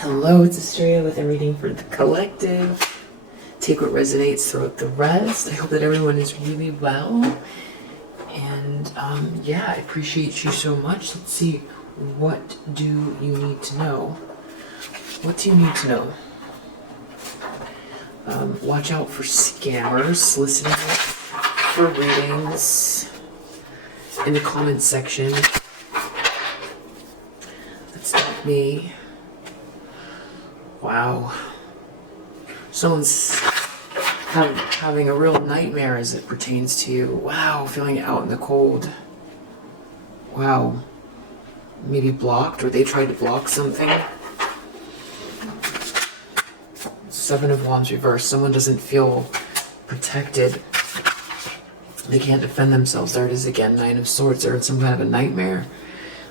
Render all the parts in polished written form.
Hello, it's Astrea with a reading for the collective. Take what resonates, throw out the rest. I hope that everyone is really well. And yeah, I appreciate you so much. Let's see, what do you need to know? What do you need to know? Watch out for scammers soliciting for readings in the comments section. That's not me. Wow. Someone's having a real nightmare as it pertains to you. Wow, feeling out in the cold. Wow. Maybe blocked, or they tried to block something. Seven of Wands reversed. Someone doesn't feel protected. They can't defend themselves. There it is again. Nine of Swords. They're in some kind of a nightmare.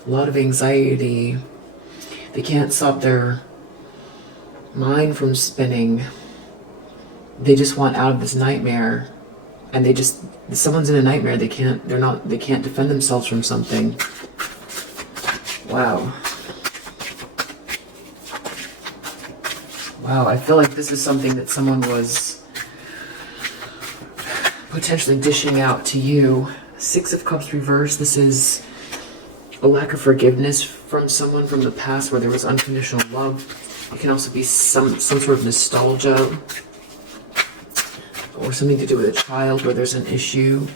A lot of anxiety. They can't stop their mind from spinning. They just want out of this nightmare, and someone's in a nightmare. They can't defend themselves from something. Wow. Wow, I feel like this is something that someone was potentially dishing out to you. Six of Cups reversed. This is a lack of forgiveness from someone from the past where there was unconditional love. It can also be some sort of nostalgia or something to do with a child where there's an issue.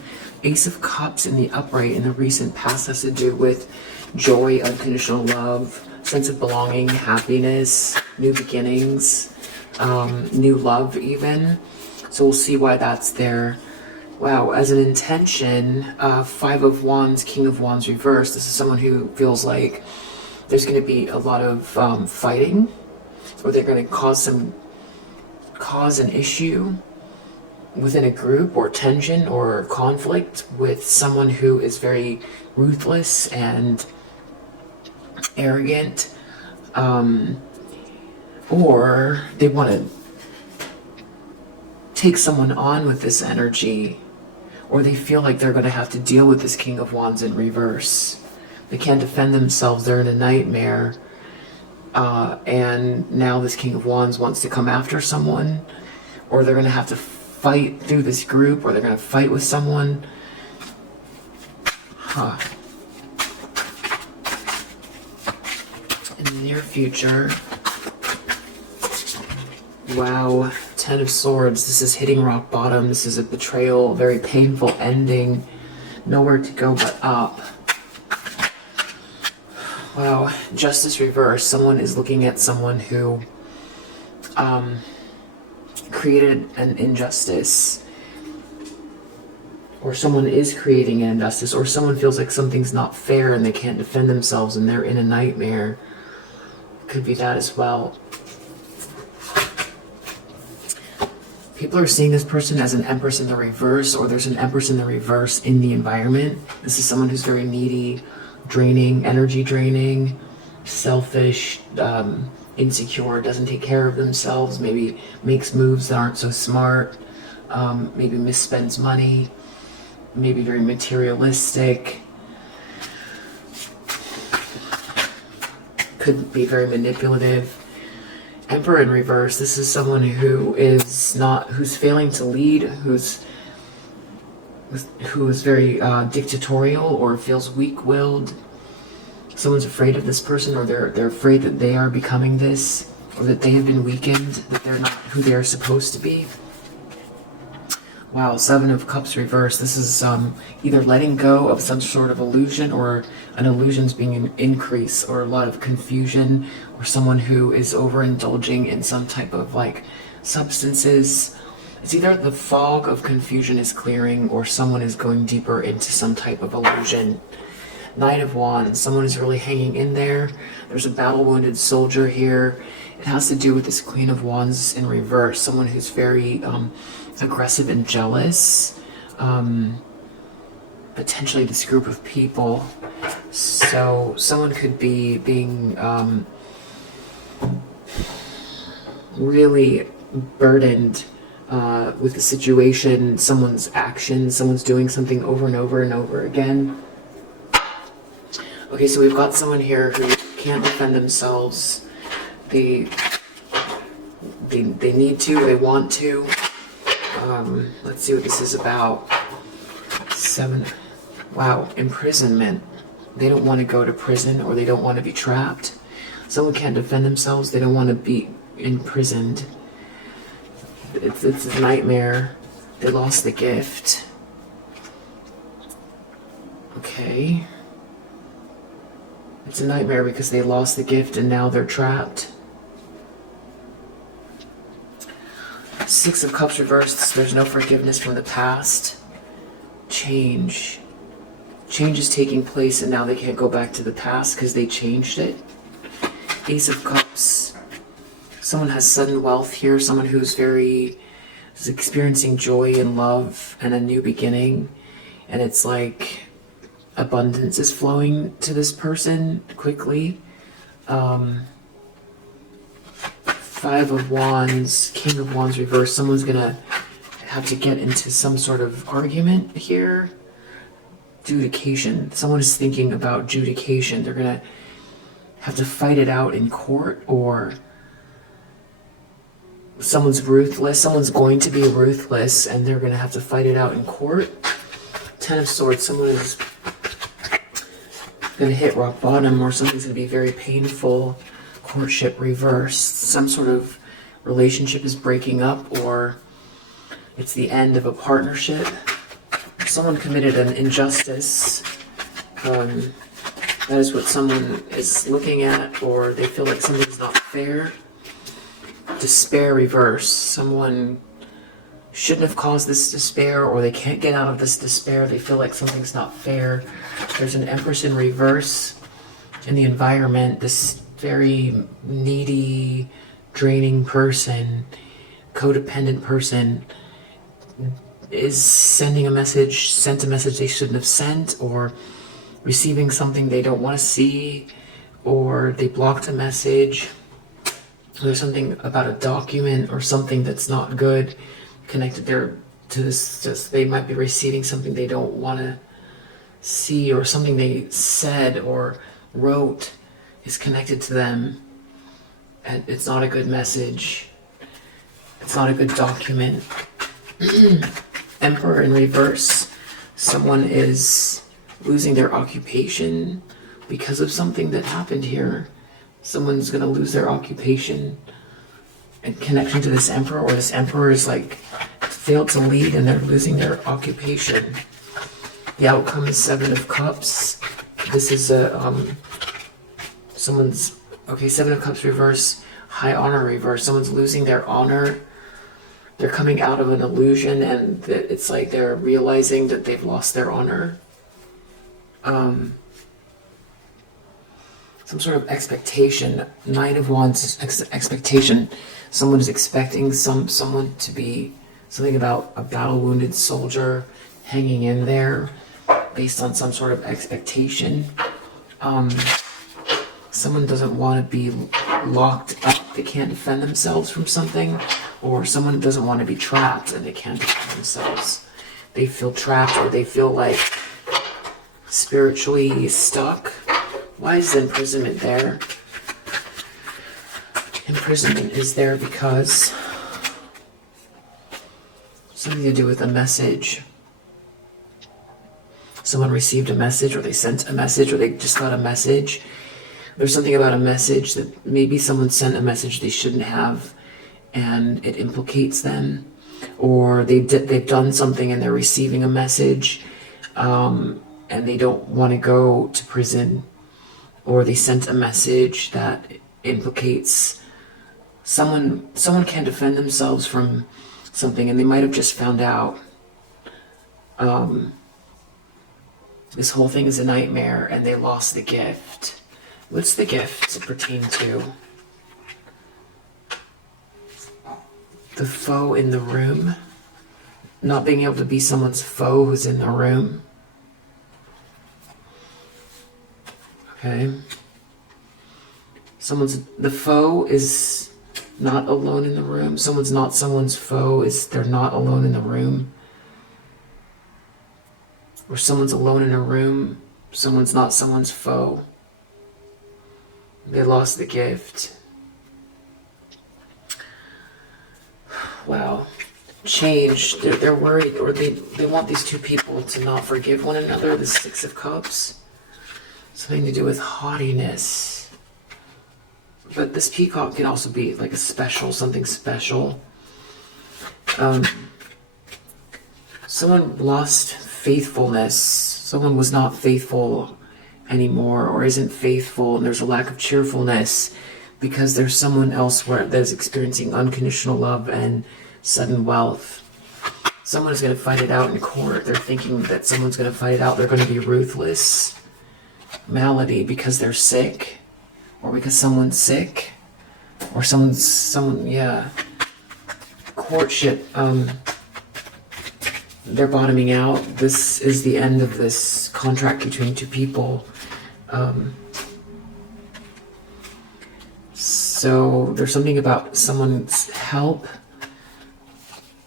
Ace of Cups in the upright in the recent past has to do with joy, unconditional love, sense of belonging, happiness, new beginnings, new love even. So we'll see why that's there. Wow, as an intention, Five of Wands, King of Wands reversed. This is someone who feels like there's going to be a lot of fighting, or they're going to cause an issue within a group, or tension or conflict with someone who is very ruthless and arrogant, or they want to take someone on with this energy, or they feel like they're going to have to deal with this King of Wands in reverse. They can't defend themselves. They're in a nightmare. And now this King of Wands wants to come after someone, or they're going to have to fight through this group, or they're going to fight with someone. In the near future. Wow. Ten of Swords. This is hitting rock bottom. This is a betrayal, very painful ending. Nowhere to go but up. Wow. Justice reversed. Someone is looking at someone who created an injustice, or someone is creating an injustice, or someone feels like something's not fair and they can't defend themselves and they're in a nightmare. Could be that as well. People are seeing this person as an Empress in the reverse, or there's an Empress in the reverse in the environment. This is someone who's very needy, draining, energy draining, selfish, insecure, doesn't take care of themselves, maybe makes moves that aren't so smart, maybe misspends money, maybe very materialistic, could be very manipulative. Emperor in reverse. This is someone who's failing to lead, who's very dictatorial, or feels weak-willed. Someone's afraid of this person, or they're afraid that they are becoming this, or that they have been weakened, that they're not who they're supposed to be. Wow, Seven of Cups reversed. This is either letting go of some sort of illusion, or an illusion's being an increase, or a lot of confusion, or someone who is overindulging in some type of substances. It's either the fog of confusion is clearing, or someone is going deeper into some type of illusion. Knight of Wands. Someone is really hanging in there. There's a battle-wounded soldier here. It has to do with this Queen of Wands in reverse. Someone who's very aggressive and jealous. Potentially this group of people. So someone could be being really burdened with the situation, someone's actions, someone's doing something over and over and over again. Okay, so we've got someone here who can't defend themselves. They need to, they want to. Let's see what this is about. 7. Wow, imprisonment. They don't want to go to prison, or they don't want to be trapped. Someone can't defend themselves. They don't want to be imprisoned. It's a nightmare. They lost the gift. Okay. It's a nightmare because they lost the gift and now they're trapped. 6 of Cups reversed. There's no forgiveness from the past. Change. Change is taking place and now they can't go back to the past because they changed it. Ace of Cups. Someone has sudden wealth here. Someone who's experiencing joy and love and a new beginning. And it's like abundance is flowing to this person quickly. 5 of Wands, King of Wands reversed. Someone's gonna have to get into some sort of argument here. Judication. Someone is thinking about judication. They're gonna have to fight it out in court, or someone's ruthless. Someone's going to be ruthless and they're gonna have to fight it out in court. 10 of Swords. Someone is gonna hit rock bottom, or something's gonna be very painful. Courtship reversed. Some sort of relationship is breaking up, or it's the end of a partnership. Someone committed an injustice. That is what someone is looking at, or they feel like something's not fair. Despair reversed. Someone shouldn't have caused this despair, or they can't get out of this despair. They feel like something's not fair. There's an Empress in reverse in the environment. This very needy, draining person, codependent person is sent a message they shouldn't have sent, or receiving something they don't want to see, or they blocked a message. There's something about a document or something that's not good connected there to this. Just they might be receiving something they don't want to see, or something they said or wrote is connected to them, and it's not a good message. It's not a good document. Emperor in reverse. Someone is losing their occupation because of something that happened here. Someone's gonna lose their occupation in connection to this Emperor, or this Emperor is like failed to lead and they're losing their occupation. The outcome is 7 of Cups. This is someone's, okay, 7 of Cups reverse, high honor reverse. Someone's losing their honor. They're coming out of an illusion, and it's like they're realizing that they've lost their honor. Some sort of expectation. 9 of Wands, expectation. Someone is expecting someone to be something about a battle-wounded soldier hanging in there based on some sort of expectation. Someone doesn't want to be locked up. They can't defend themselves from something. Or someone doesn't want to be trapped and they can't defend themselves. They feel trapped, or they feel like spiritually stuck. Why is the imprisonment there? Imprisonment is there because something to do with a message. Someone received a message, or they sent a message, or they just got a message. There's something about a message that maybe someone sent a message they shouldn't have, and it implicates them, or they've done something and they're receiving a message, and they don't want to go to prison, or they sent a message that implicates someone can't defend themselves from something, and they might have just found out. This whole thing is a nightmare, and they lost the gift. What's the gift pertain to? The foe in the room. Not being able to be someone's foe who's in the room. Okay. The foe is not alone in the room. Someone's not someone's foe. They're not alone in the room. Or someone's alone in a room. Someone's not someone's foe. They lost the gift. Wow. Change. They're worried, or they want these two people to not forgive one another. The Six of Cups. Something to do with haughtiness. But this peacock can also be like a special, something special. Someone lost faithfulness. Someone was not faithful anymore, or isn't faithful, and there's a lack of cheerfulness because there's someone elsewhere that is experiencing unconditional love and sudden wealth. Someone is going to fight it out in court. They're thinking that someone's going to fight it out. They're going to be ruthless. Malady because they're sick, or because someone's sick, or yeah. Courtship. They're bottoming out. This is the end of this contract between two people. So there's something about someone's help,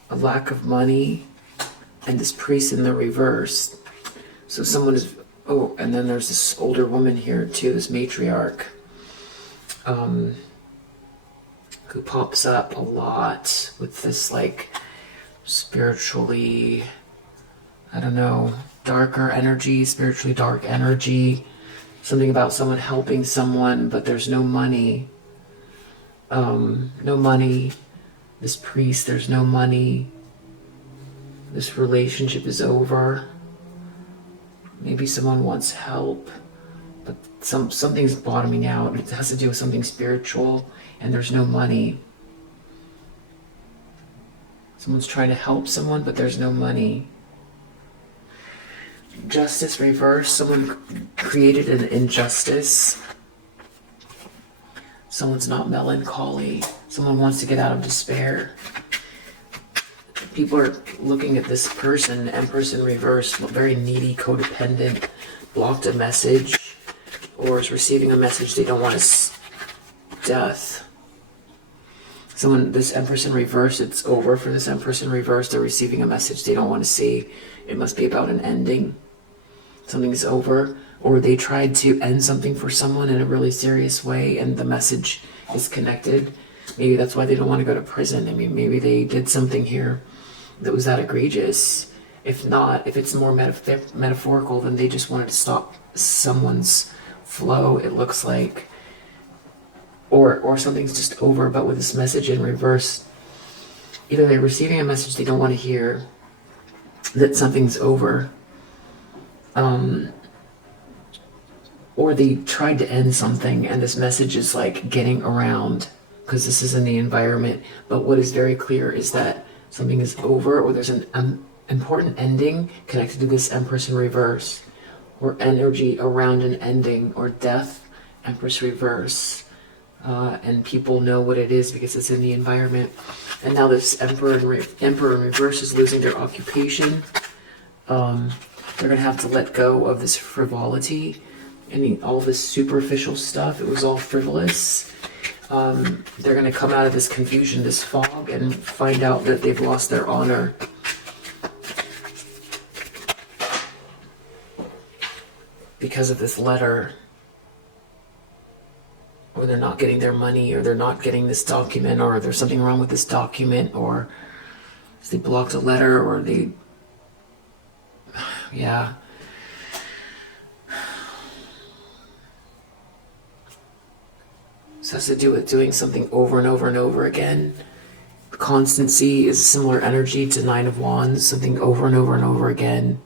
a lack of money, and this priest in the reverse. So someone is, oh, and then there's this older woman here too, this matriarch, who pops up a lot with this like spiritually, I don't know, darker energy, spiritually dark energy. Something about someone helping someone, but there's no money. No money. This priest, there's no money. This relationship is over. Maybe someone wants help, but something's bottoming out. It has to do with something spiritual, and there's no money. Someone's trying to help someone, but there's no money. Justice reverse. Someone created an injustice. Someone's not melancholy. Someone wants to get out of despair. People are looking at this person, Empress in reverse, very needy, codependent, blocked a message, or is receiving a message they don't want death. Someone, this Empress in reverse, it's over for this Empress in reverse. They're receiving a message they don't want to see. It must be about an ending. Something's over, or they tried to end something for someone in a really serious way, and the message is connected. Maybe that's why they don't want to go to prison. I mean, maybe they did something here that was that egregious. If not, if it's more metaphorical, then they just wanted to stop someone's flow, it looks like. Or something's just over, but with this message in reverse. Either they're receiving a message they don't want to hear, that something's over, or they tried to end something, and this message is like getting around, because this is in the environment. But what is very clear is that something is over, or there's an important ending connected to this Empress in reverse, or energy around an ending, or death, Empress reverse. And people know what it is because it's in the environment. And now this Emperor in reverse is losing their occupation. They're going to have to let go of this frivolity and all this superficial stuff. It was all frivolous. They're going to come out of this confusion, this fog, and find out that they've lost their honor. Because of this letter. Or they're not getting their money, or they're not getting this document, or there's something wrong with this document, or they blocked a letter, or they, yeah. This has to do with doing something over and over and over again. Constancy is a similar energy to Nine of Wands, something over and over and over again.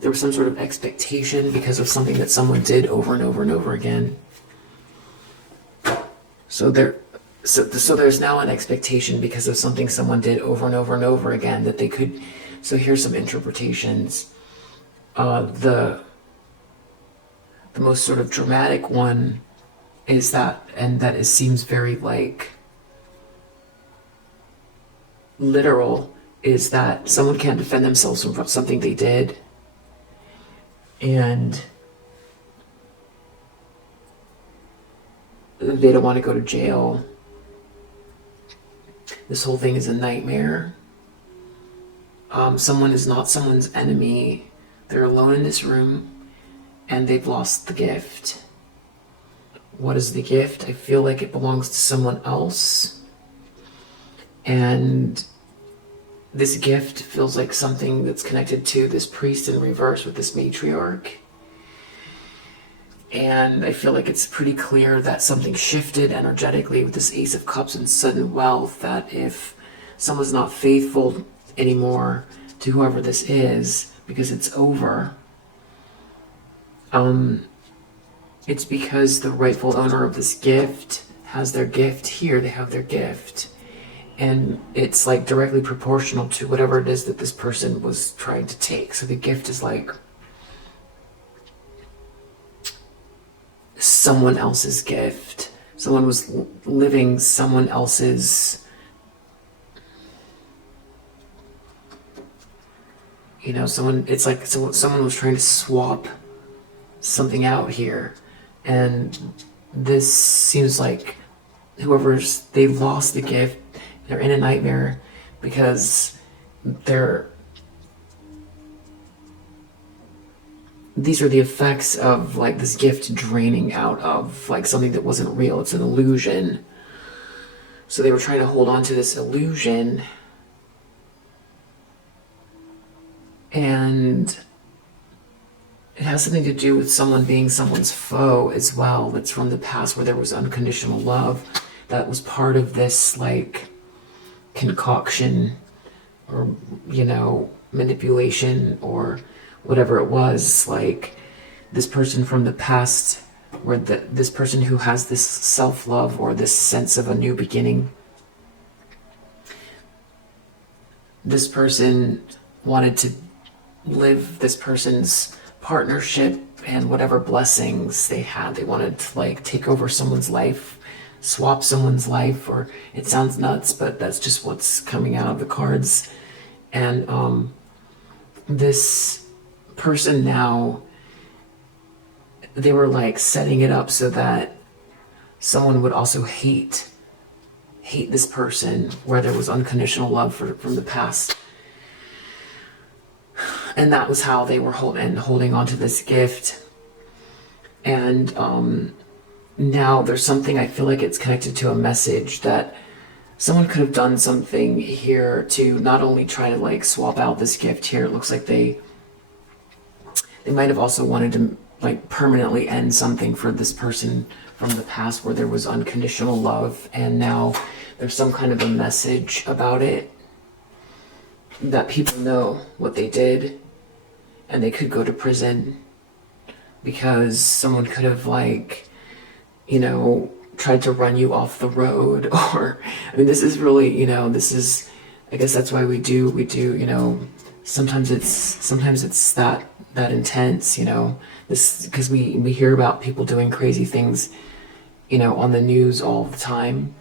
There was some sort of expectation because of something that someone did over and over and over again. So there's now an expectation because of something someone did over and over and over again that they could. So here's some interpretations. The most sort of dramatic one is that, and that it seems very like literal, is that someone can't defend themselves from something they did, and they don't want to go to jail. This whole thing is a nightmare. Someone is not someone's enemy. They're alone in this room, and they've lost the gift. What is the gift? I feel like it belongs to someone else. And this gift feels like something that's connected to this priest in reverse with this matriarch. And I feel like it's pretty clear that something shifted energetically with this Ace of Cups and sudden wealth, that if someone's not faithful anymore to whoever this is, because it's over, it's because the rightful owner of this gift has their gift here. They have their gift. And it's like directly proportional to whatever it is that this person was trying to take. So the gift is like someone else's gift. Someone was living someone else's, you know, it's like someone was trying to swap something out here. And this seems like they lost the gift. They're in a nightmare because these are the effects of like this gift draining out of like something that wasn't real. It's an illusion. So they were trying to hold on to this illusion, and it has something to do with someone being someone's foe as well. That's from the past where there was unconditional love. That was part of this like concoction or, you know, manipulation or whatever it was. Like this person from the past, where this person who has this self-love or this sense of a new beginning, this person wanted to live this person's partnership and whatever blessings they had. They wanted to like take over someone's life, swap someone's life, or it sounds nuts, but that's just what's coming out of the cards. And this person now, they were like setting it up so that someone would also hate this person, where there was unconditional love from the past. And that was how they were holding on to this gift. And now there's something, I feel like it's connected to a message that someone could have done something here to not only try to like swap out this gift here. It looks like they might have also wanted to like permanently end something for this person from the past where there was unconditional love, and now there's some kind of a message about it that people know what they did, and they could go to prison because someone could have like, you know, tried to run you off the road. Or I mean, this is really, you know, this is, I guess that's why we do, you know, sometimes it's that intense, you know, this, because we hear about people doing crazy things, you know, on the news all the time.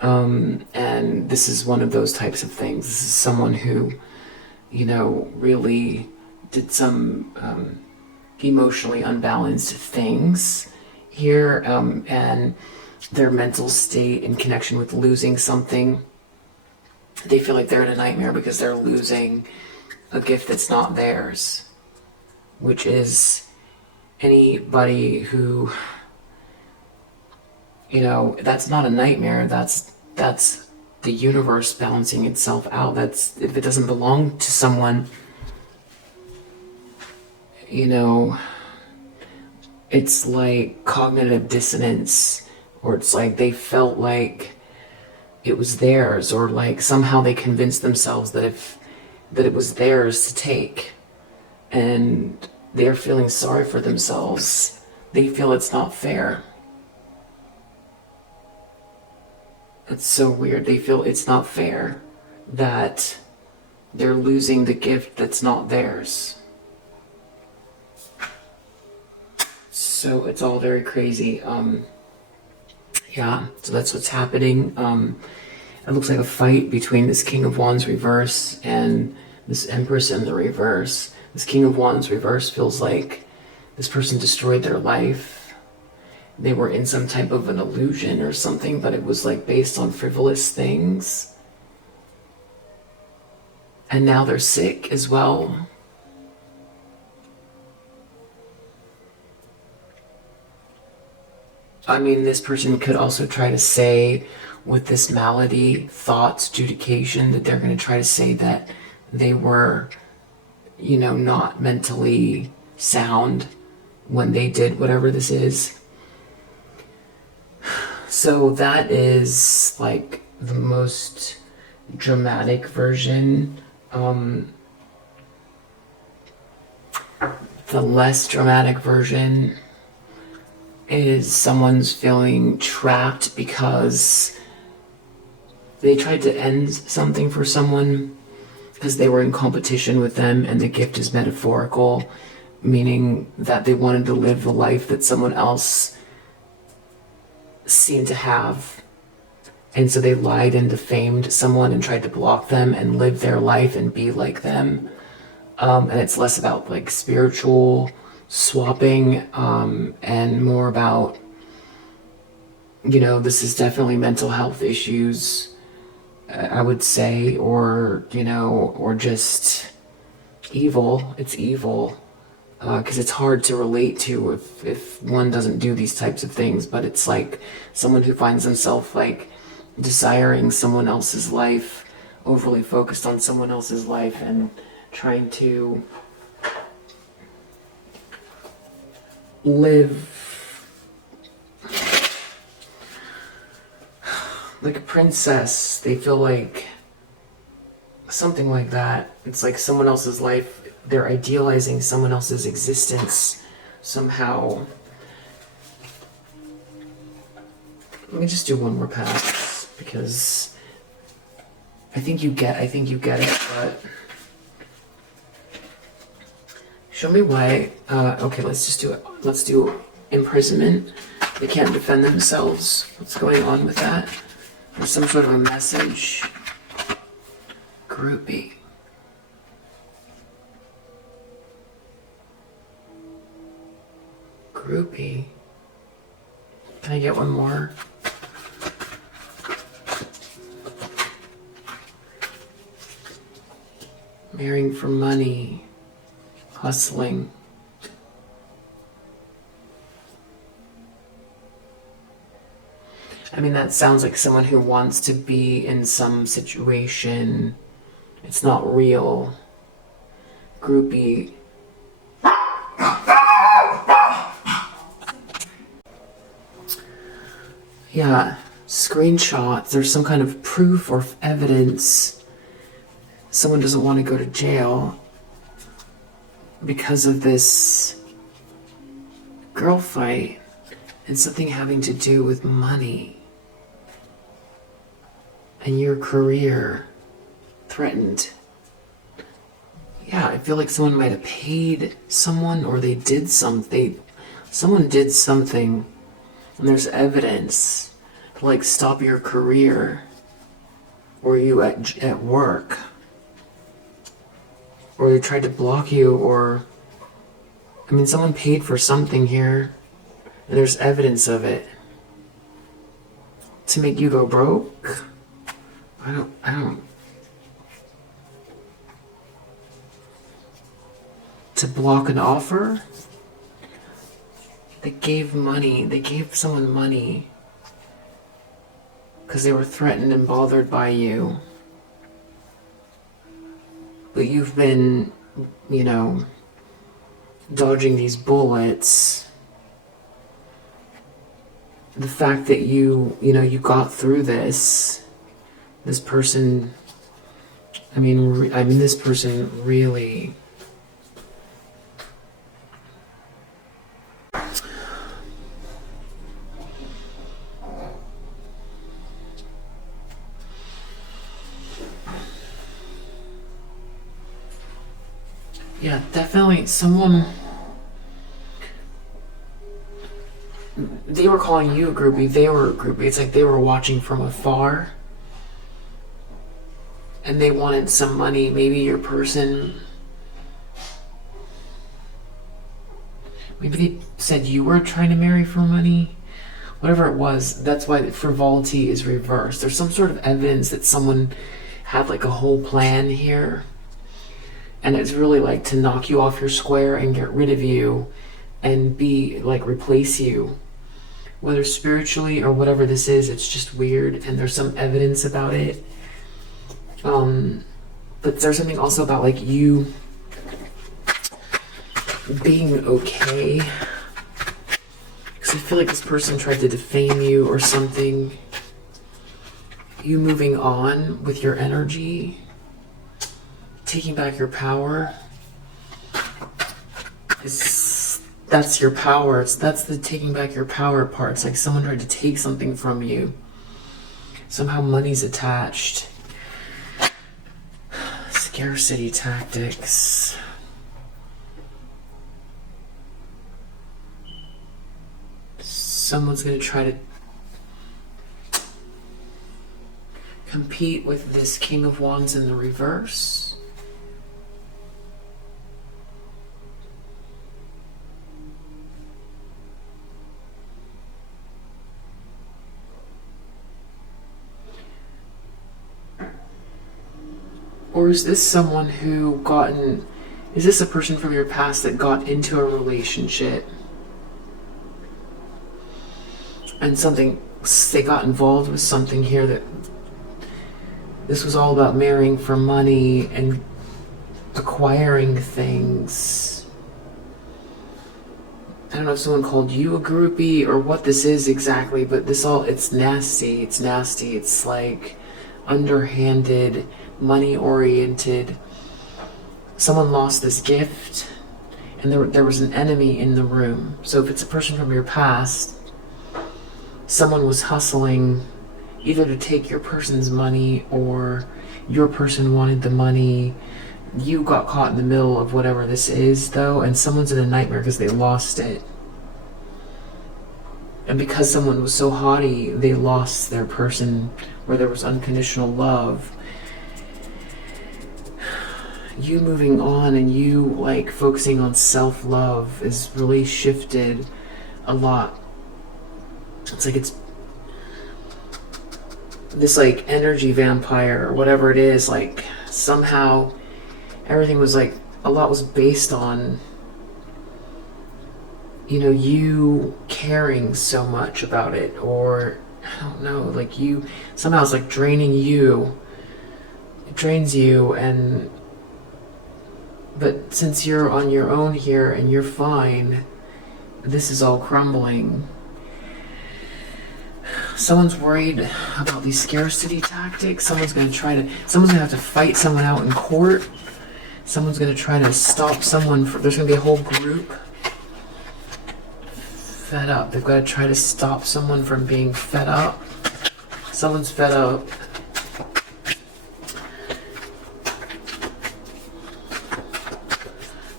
And this is one of those types of things. This is someone who, you know, really did some emotionally unbalanced things here, and their mental state in connection with losing something. They feel like they're in a nightmare because they're losing a gift that's not theirs, which is anybody who, you know, that's not a nightmare. That's the universe balancing itself out. That's, if it doesn't belong to someone, you know, it's like cognitive dissonance, or it's like they felt like it was theirs, or like somehow they convinced themselves that it was theirs to take, and they're feeling sorry for themselves. They feel it's not fair. It's so weird. They feel it's not fair that they're losing the gift that's not theirs. So it's all very crazy. Yeah, so that's what's happening. It looks like a fight between this King of Wands reverse and this Empress in the reverse. This King of Wands reverse feels like this person destroyed their life. They were in some type of an illusion or something, but it was like based on frivolous things. And now they're sick as well. I mean, this person could also try to say with this malady, thoughts, judication, that they're going to try to say that they were, not mentally sound when they did whatever this is. So that is like the most dramatic version. The less dramatic version is someone's feeling trapped because they tried to end something for someone because they were in competition with them, and the gift is metaphorical, meaning that they wanted to live the life that someone else seemed to have. And so they lied and defamed someone and tried to block them and live their life and be like them. And it's less about like spiritual swapping, and more about, this is definitely mental health issues, I would say, or just evil. It's evil, because it's hard to relate to if one doesn't do these types of things. But it's like someone who finds themselves like desiring someone else's life, overly focused on someone else's life, and trying to live like a princess. They feel like something like that. It's like someone else's life. They're idealizing someone else's existence somehow. Let me just do one more pass because I think you get it, but show me why. Okay, let's just do it. Let's do imprisonment. They can't defend themselves. What's going on with that? There's some sort of a message. Groupie. Groupie. Can I get one more? Marrying for money. Hustling. I mean, that sounds like someone who wants to be in some situation. It's not real. Groupie. Yeah, screenshots. There's some kind of proof or evidence. Someone doesn't want to go to jail because of this girl fight, and something having to do with money and your career threatened. Yeah, I feel like someone might have paid someone, or they did something. Someone did something, and there's evidence to like stop your career, or you at work, or they tried to block you, or I mean, someone paid for something here, and there's evidence of it to make you go broke. I don't. To block an offer? They gave money. They gave someone money because they were threatened and bothered by you. But you've been, dodging these bullets. The fact that you got through this person, this person really, yeah, definitely someone. They were calling you a groupie. They were a groupie. It's like they were watching from afar, and they wanted some money. Maybe your person. Maybe they said you were trying to marry for money. Whatever it was, that's why the frivolity is reversed. There's some sort of evidence that someone had like a whole plan here. And it's really like to knock you off your square and get rid of you and be like replace you whether spiritually or whatever this is, it's just weird, and there's some evidence about it. But there's something also about like you being okay. Because I feel like this person tried to defame you or something. You moving on with your energy, taking back your power. That's your power. That's the taking back your power part. It's like someone tried to take something from you. Somehow money's attached. Scarcity tactics. Someone's going to try to compete with this King of Wands in the reverse. Or is this someone who is this a person from your past that got into a relationship and they got involved with something here that this was all about marrying for money and acquiring things. I don't know if someone called you a groupie or what this is exactly, but it's nasty. It's nasty. It's like underhanded, money-oriented. Someone lost this gift, and there was an enemy in the room. So if it's a person from your past, someone was hustling either to take your person's money or your person wanted the money. You got caught in the middle of whatever this is, though, and someone's in a nightmare because they lost it. And because someone was so haughty, they lost their person where there was unconditional love. You moving on and you like focusing on self-love is really shifted a lot. It's like it's this like energy vampire or whatever it is, like somehow everything was like, a lot was based on, you know, you caring so much about it, or I don't know, like you, somehow it's like draining you, it drains you, but since you're on your own here and you're fine, this is all crumbling. Someone's worried about these scarcity tactics. Someone's going to have to fight someone out in court. Someone's going to try to stop someone there's going to be a whole group fed up. They've got to try to stop someone from being fed up. Someone's fed up.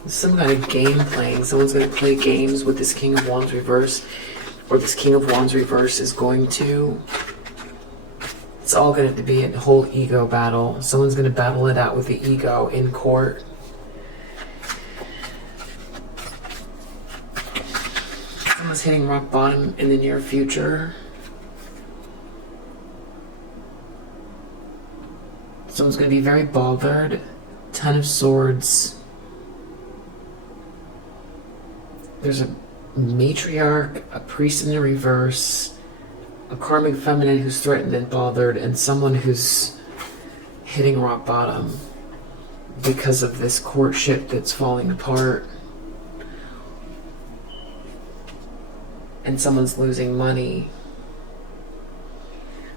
There's some kind of game playing. Someone's going to play games with this King of Wands reverse. Or this King of Wands reverse is going to... It's all going to be a whole ego battle. Someone's going to battle it out with the ego in court. Someone's hitting rock bottom in the near future. Someone's going to be very bothered. 10 of Swords. There's a matriarch, a priest in the reverse, a karmic feminine who's threatened and bothered, and someone who's hitting rock bottom because of this courtship that's falling apart. And someone's losing money.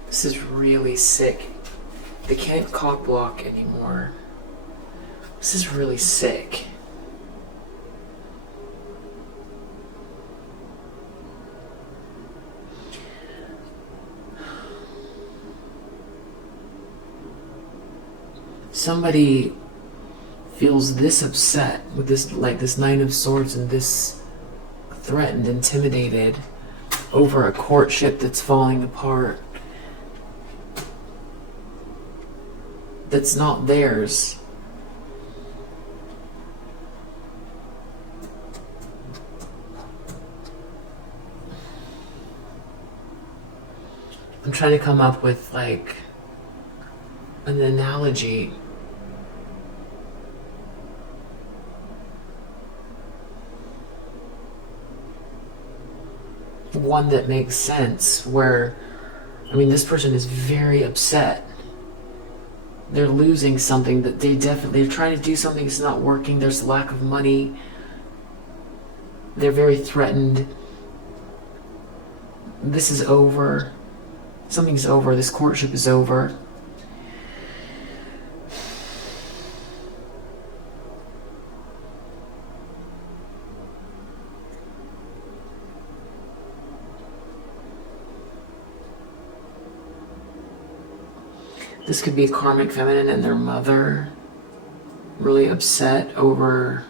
This is really sick. They can't cock block anymore. This is really sick. Somebody feels this upset with this, like this Nine of Swords, and this threatened, intimidated over a courtship that's falling apart. That's not theirs. I'm trying to come up with like an analogy. one that makes sense, where, I mean, this person is very upset. They're losing something that they're trying to do something that's not working. There's lack of money. They're very threatened. This is over. Something's over. This courtship is over. This could be a karmic feminine and their mother really upset over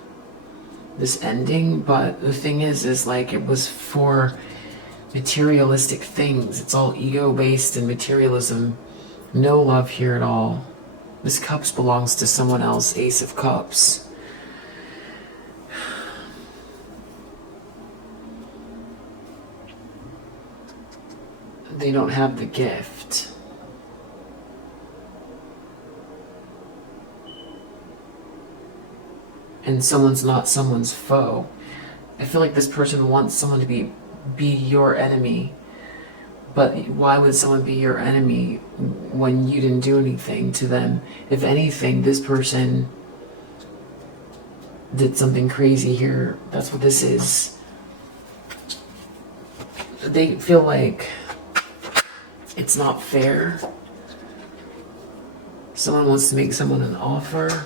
this ending, but the thing is like, it was for materialistic things. It's all ego-based and materialism. No love here at all. This cups belongs to someone else. Ace of Cups. They don't have the gift. And someone's not someone's foe. I feel like this person wants someone to be your enemy. But why would someone be your enemy when you didn't do anything to them? If anything, this person did something crazy here. That's what this is. They feel like it's not fair. Someone wants to make someone an offer.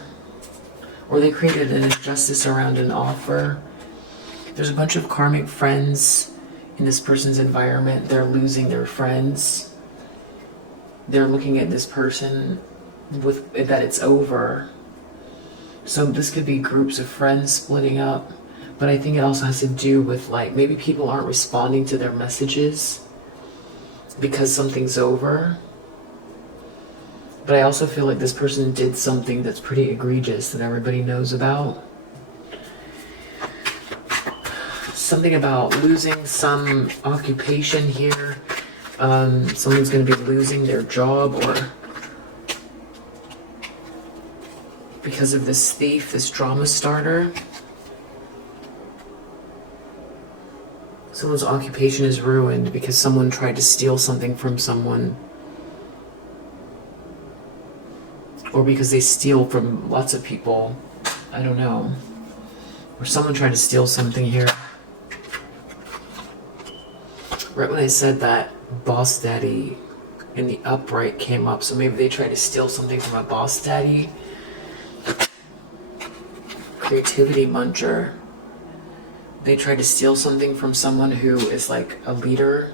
Or they created an injustice around an offer. There's a bunch of karmic friends in this person's environment. They're losing their friends. They're looking at this person with that it's over. So this could be groups of friends splitting up. But I think it also has to do with, like, maybe people aren't responding to their messages because something's over. But I also feel like this person did something that's pretty egregious that everybody knows about. Something about losing some occupation here. Someone's going to be losing their job, or because of this thief, this drama starter. Someone's occupation is ruined because someone tried to steal something from someone. Or because they steal from lots of people. I don't know. Or someone tried to steal something here. Right when I said that, boss daddy in the upright came up. So maybe they tried to steal something from a boss daddy. Creativity muncher. They tried to steal something from someone who is like a leader.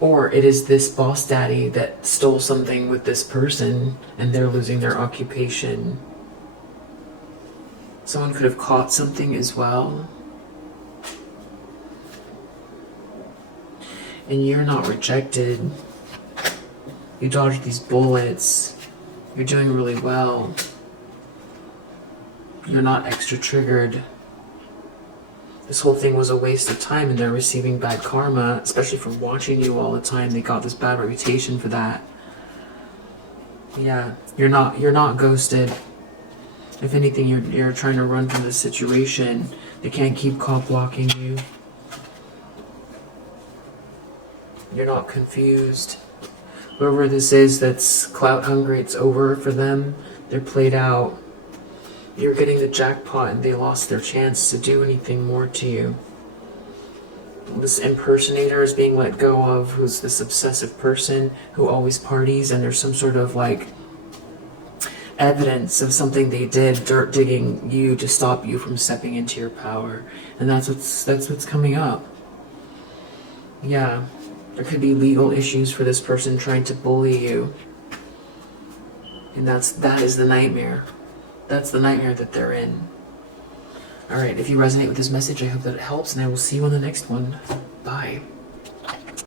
Or it is this boss daddy that stole something with this person and they're losing their occupation. Someone could have caught something as well. And you're not rejected. You dodged these bullets. You're doing really well. You're not extra triggered. This whole thing was a waste of time and they're receiving bad karma, especially from watching you all the time. They got this bad reputation for that. Yeah, you're not ghosted. If anything, you're trying to run from this situation. They can't keep call blocking you. You're not confused. Whoever this is that's clout hungry, it's over for them. They're played out. You're getting the jackpot and they lost their chance to do anything more to you. This impersonator is being let go of, who's this obsessive person who always parties, and there's some sort of like evidence of something they did, dirt digging you to stop you from stepping into your power. And that's what's coming up. Yeah. There could be legal issues for this person trying to bully you. And that is the nightmare. That's the nightmare that they're in. Alright, if you resonate with this message, I hope that it helps, and I will see you on the next one. Bye.